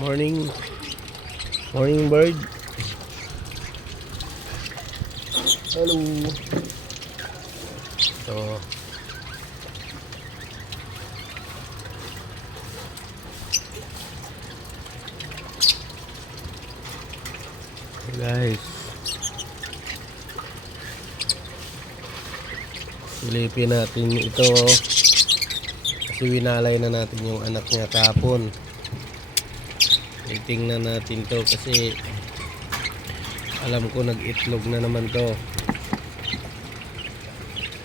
Morning. Morning bird. Hello. So guys, silipin natin ito kasi winalay na natin yung anak niya kahapon. Titingnan natin to kasi alam ko nag-itlog na naman to,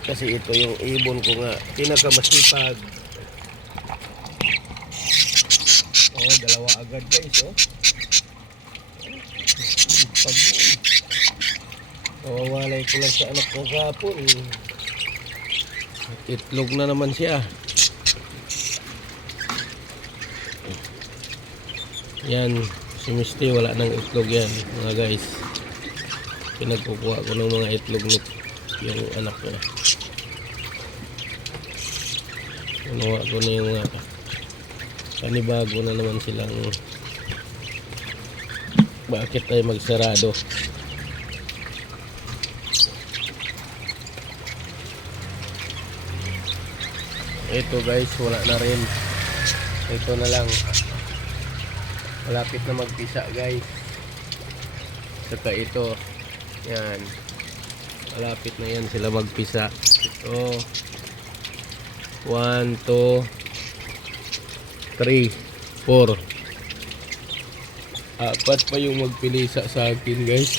kasi ito yung ibon ko nga pinakamasipag. Oh, dalawa agad guys. Oh, pag nawawalay ko lang sa anak ko kahapon, itlog na naman siya. Yan, si Misty wala nang itlog yan mga guys. Pinagkukuha ko ng mga itlog nito yung anak ko. Kinuha ko na yung panibago na naman silang bakit tayo magsarado. Ito guys, wala na rin. Ito na lang. Malapit na magpisa guys. Saka ito, yan, malapit na yan sila magpisa. Ito 1, 2, 3, 4, 4 pa yung magpilisa sa akin guys.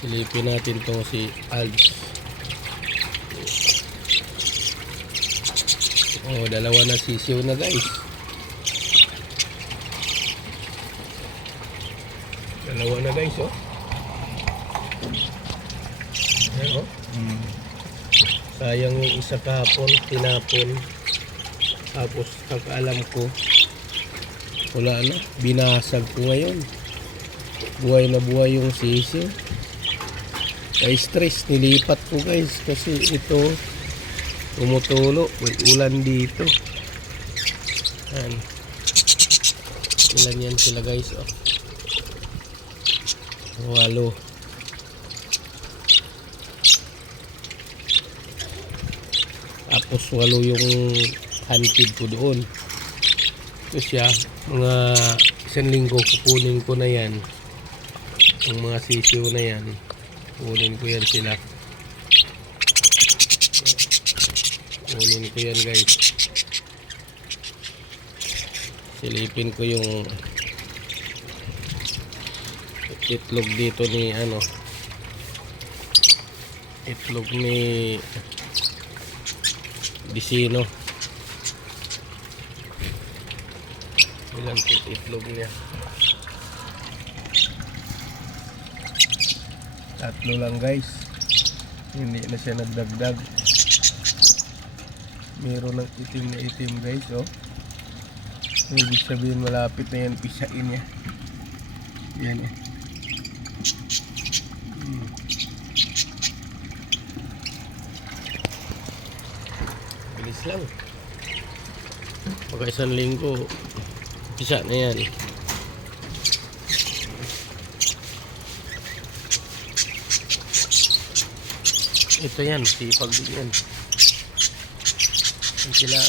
Silipin natin tong si Alps. Oh, dalawa na sisiw na guys. Dalawa na guys, oh. Ayan, oh. Sayang yung isa kahapon, tinapon. Tapos pag-alam ko, wala na, binasag ko ngayon. Buhay na buhay yung sisiw. Kaya stress, nilipat ko guys, kasi ito tumutulo, may ulan dito. Ayan. Ilan yan sila guys, oh. 8. Tapos 8 yung hunted ko doon. Ito siya, mga 1 linggo kukunin ko na yan. Yung mga sisiw na yan, kukunin ko yan sila. Kukunin ko yan guys. Silipin ko yung itlog dito ni itlog ni Disino. Ilan po itlog niya? 3 lang guys, hindi na siya nagdagdag. Meron ng itim na itim guys, oh. Ibig sabihin malapit na yan pisain niya. Yan, oh. Bilis lang. Pagka 1 linggo pisa na yan. Ito yan, sipag din yan. Yan sila.